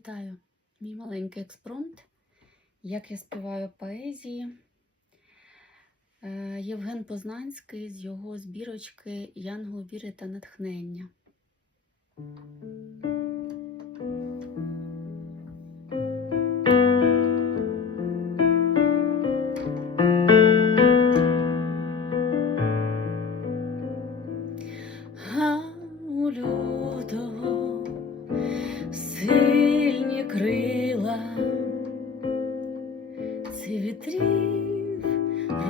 Вітаю, мій маленький експромт. Як я співаю поезії. Е, Євген Познанський з його збірочки Янгол віри та натхнення. Крила, це вітрів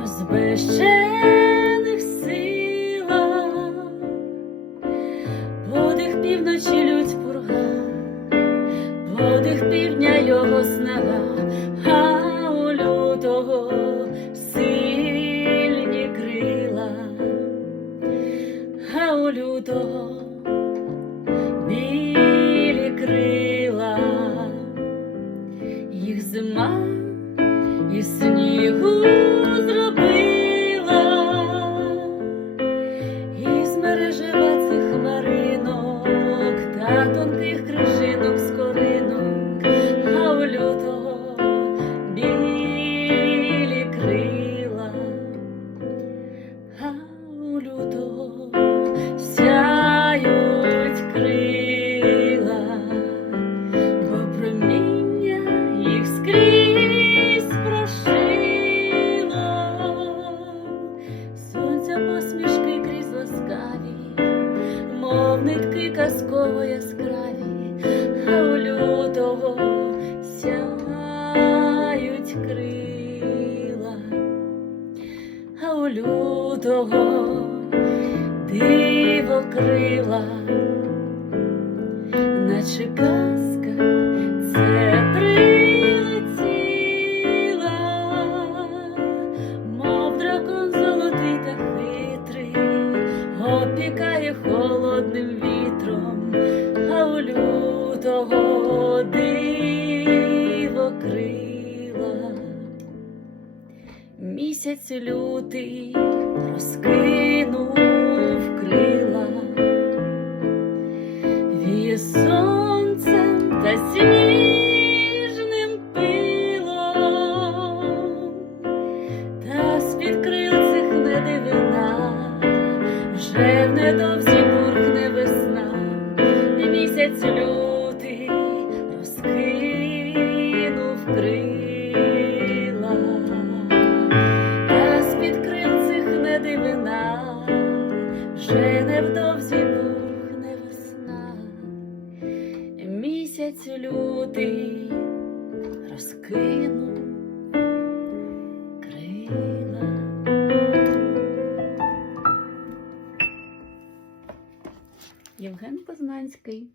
розбещених сила, подих півночі людь пурга, подих півдня його снага, а у лютого сильні крила, а у лютого білі зима і снігу зробила, із мережева цих хмаринок та тонких нитки казково яскраві, а у лютого сяють крила, а у лютого диво крила, наче казка опікає холодним вітром, а у лютого диво крила. Місяць лютий розкинув крила, віє сонцем та сніжним вже в недовзі бурхне весна, місяць лютий розкинув крила. Та з-під крил цих не дивина, вже невдовзі бухне весна, місяць лютий розкинув Євген Познанський